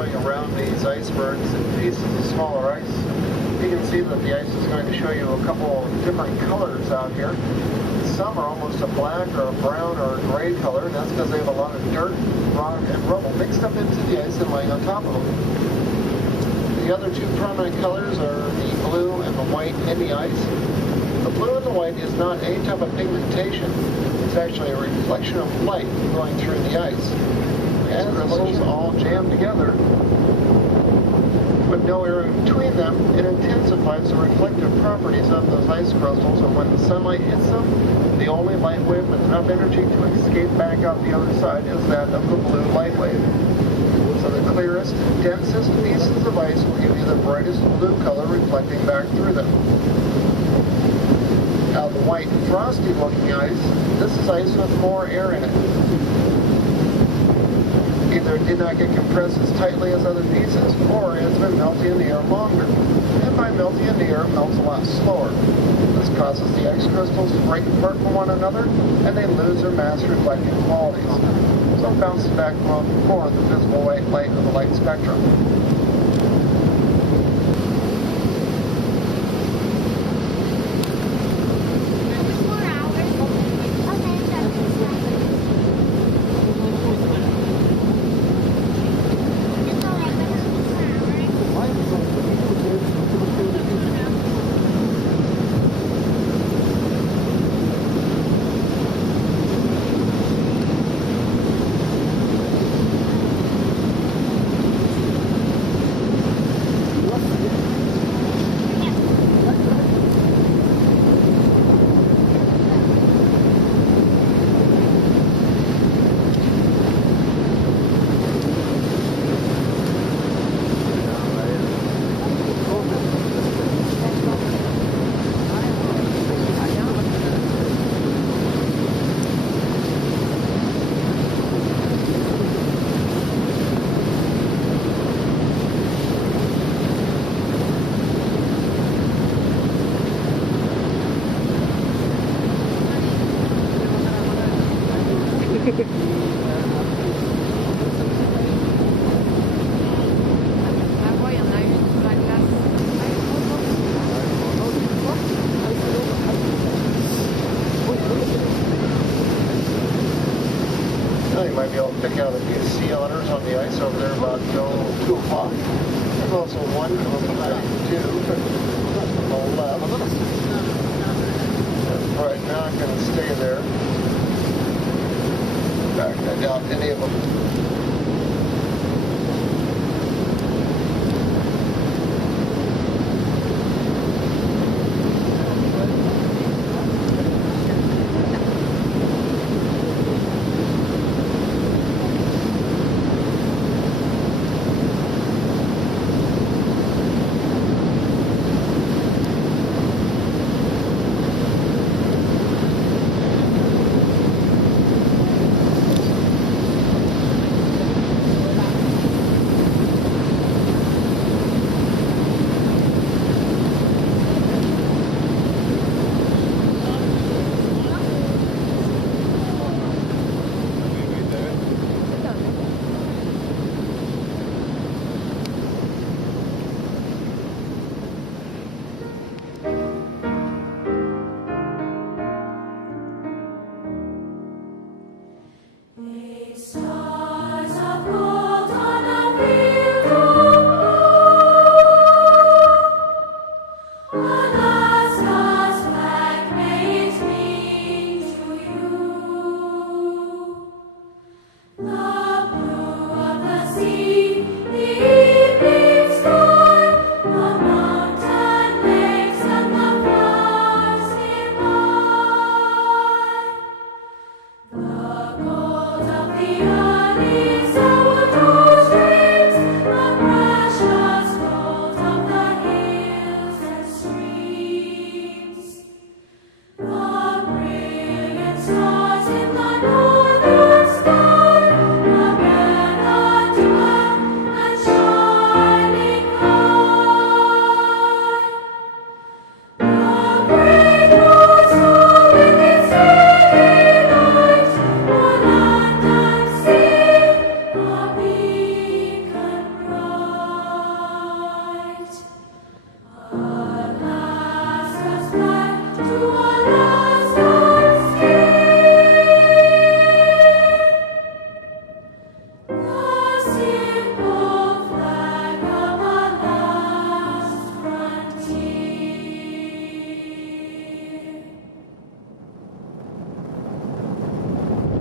going around these icebergs and pieces of smaller ice. You can see that the ice is going to show you a couple of different colors out here. Some are almost a black or a brown or a gray color, and that's because they have a lot of dirt, rock, and rubble mixed up into the ice and laying on top of them. The other two prominent colors are the blue and the white in the ice. The blue and the white is not any type of pigmentation. It's actually a reflection of light going through the ice. As crystals all jammed together, with no area between them, it intensifies the reflective properties of those ice crystals, and when the sunlight hits them, the only light wave with enough energy to escape back out the other side is that of the blue light wave. So the clearest, densest pieces of ice will give you the brightest blue color reflecting back through them. Now the white, frosty looking ice, this is ice with more air in it. Either it did not get compressed as tightly as other pieces, or it has been melting in the air longer. And by melting in the air, it melts a lot slower. This causes the ice crystals to break apart from one another, and they lose their mass reflecting qualities. So it bounces back more of the visible white light of the light spectrum. You might be able to pick out a few sea otters on the ice over there about 2 o'clock. There's also one coming behind 2 on the left. That's probably not going to stay there. In fact, I doubt any of them.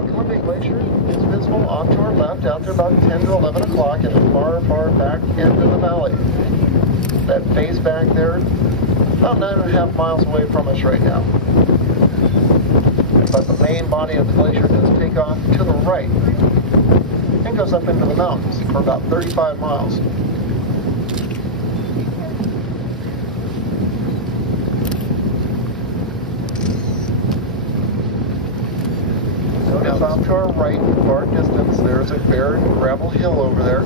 Now, Columbia Glacier is visible off to our left out there about 10 to 11 o'clock in the far, far back end of the valley. That face back there, about 9.5 miles away from us right now. But the main body of the glacier does take off to the right and goes up into the mountains for about 35 miles. Notice off to our right, far distance, there's a barren gravel hill over there.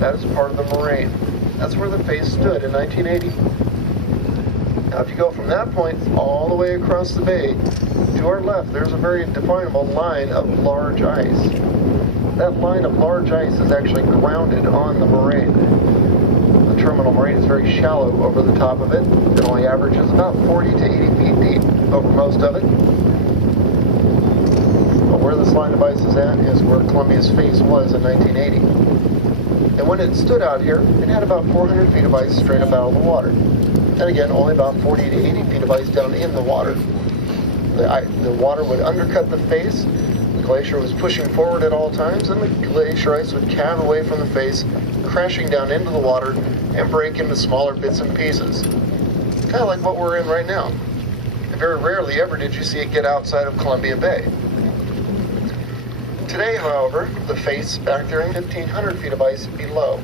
That is part of the moraine. That's where the face stood in 1980. Now, if you go from that point all the way across the bay, to our left, there's a very definable line of large ice. That line of large ice is actually grounded on the moraine. The terminal moraine is very shallow over the top of it. It only averages about 40 to 80 feet deep over most of it. But where this line of ice is at is where Columbia's face was in 1980. And when it stood out here, it had about 400 feet of ice straight up out of the water. And again, only about 40 to 80 feet of ice down in the water. The water would undercut the face, the glacier was pushing forward at all times, and the glacier ice would calve away from the face, crashing down into the water and break into smaller bits and pieces. Kind of like what we're in right now. And very rarely ever did you see it get outside of Columbia Bay. Today, however, the face back there in 1,500 feet of ice below.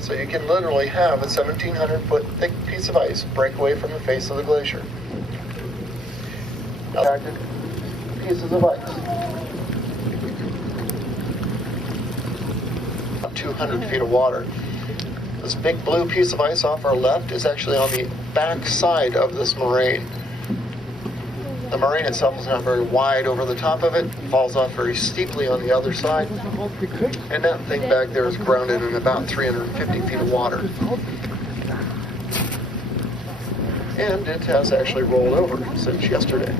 So you can literally have a 1,700-foot thick piece of ice break away from the face of the glacier. Impacted pieces of ice. About 200 feet of water. This big blue piece of ice off our left is actually on the back side of this moraine. The moraine itself is not very wide over the top of it, falls off very steeply on the other side, and that thing back there is grounded in about 350 feet of water. And it has actually rolled over since yesterday.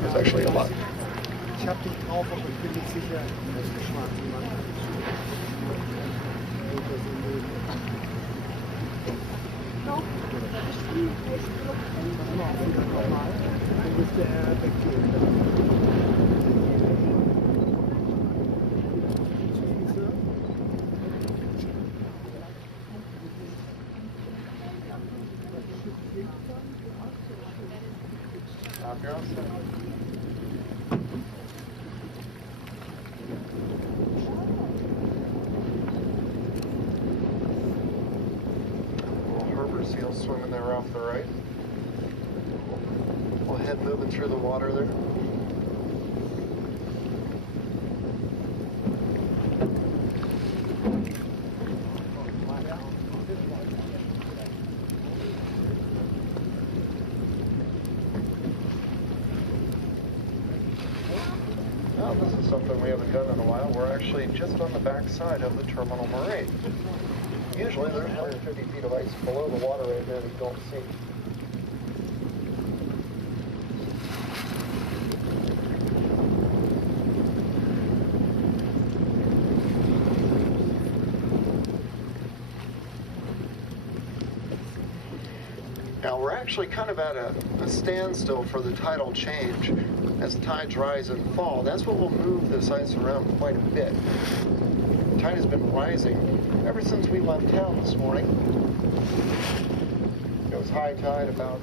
There's actually a lot. Seals swimming there off the right. Little head moving through the water there. Now this is something we haven't done in a while. We're actually just on the back side of the terminal moraine. Usually there's 150 feet of ice below the water right there that you don't see. Now we're actually kind of at a standstill for the tidal change. As the tides rise and fall, that's what will move this ice around quite a bit. The tide has been rising ever since we left town this morning. It was high tide about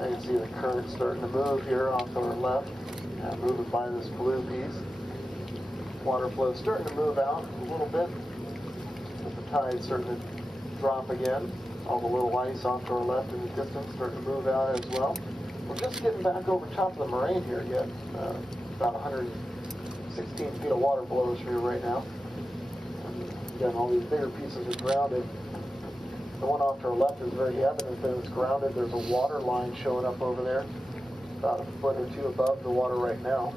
I can see the current starting to move here off to our left, moving by this blue piece. Water flow starting to move out a little bit, with the tide starting to drop again. All the little ice off to our left in the distance starting to move out as well. We're just getting back over top of the moraine here yet. About 116 feet of water below us here right now. And again, all these bigger pieces are grounded. The one off to our left is very evident that it's grounded. There's a water line showing up over there, about a foot or two above the water right now.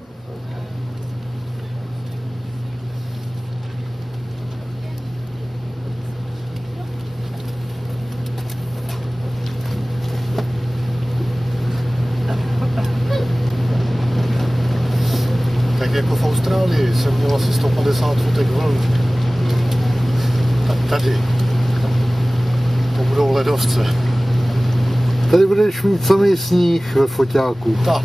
jako v Austrálii jsem měl asi 150 fotek vln. Tak tady to budou ledovce. Tady budeš mít samý sníh ve foťáku. Tak.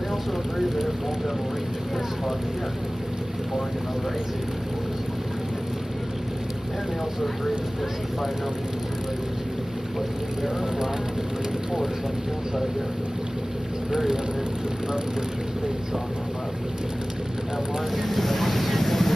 They also agree that it won't ever reach this spot here, barring another ice age. And they also agree that this is by no means related to what you there around the green forest on the hillside there. It's very evident that the repetition space on that line.